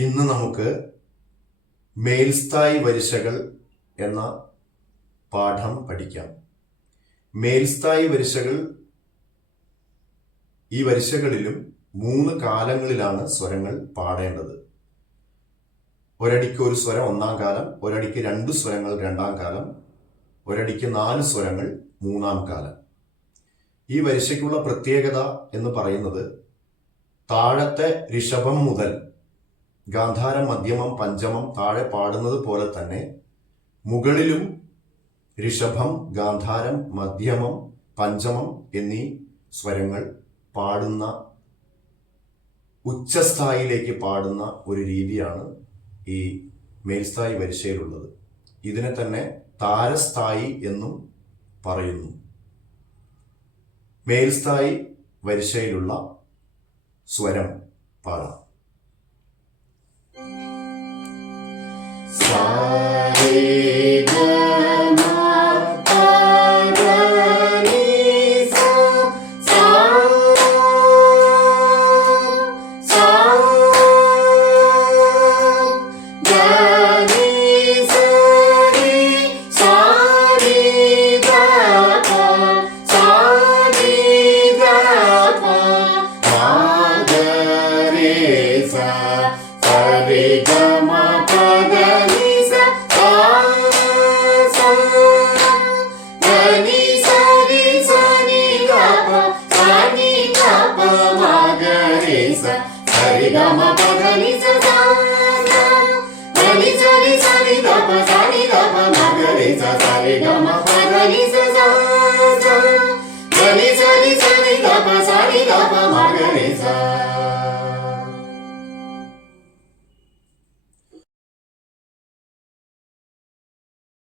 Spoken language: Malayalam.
ഇന്ന് നമുക്ക് മേൽസ്ഥായി വരിശകൾ എന്ന പാഠം പഠിക്കാം. മേൽസ്ഥായി വരിശകൾ, ഈ വരിശകളിലും 3 കാലങ്ങളിലാണ് സ്വരങ്ങൾ പാടേണ്ടത്. ഒരടിക്ക് ഒരു സ്വരം ഒന്നാം കാലം, ഒരടിക്ക് 2 സ്വരങ്ങൾ രണ്ടാം കാലം, ഒരടിക്ക് 4 സ്വരങ്ങൾ മൂന്നാം കാലം. ഈ വരിശയ്ക്കുള്ള പ്രത്യേകത എന്ന് പറയുന്നത് താഴത്തെ ഋഷഭം മുതൽ ഗാന്ധാരം, മധ്യമം, പഞ്ചമം താഴെ പാടുന്നത് പോലെ തന്നെ മുകളിലും ഋഷഭം, ഗാന്ധാരം, മധ്യമം, പഞ്ചമം എന്നീ സ്വരങ്ങൾ പാടുന്ന, ഉച്ചസ്ഥായിലേക്ക് പാടുന്ന ഒരു രീതിയാണ് ഈ മേൽസ്ഥായി വരിശയിലുള്ളത്. ഇതിനെ തന്നെ താരസ്ഥായി എന്നും പറയുന്നു. മേൽസ്ഥായി വരിശയിലുള്ള സ്വരം പാടാം. Sa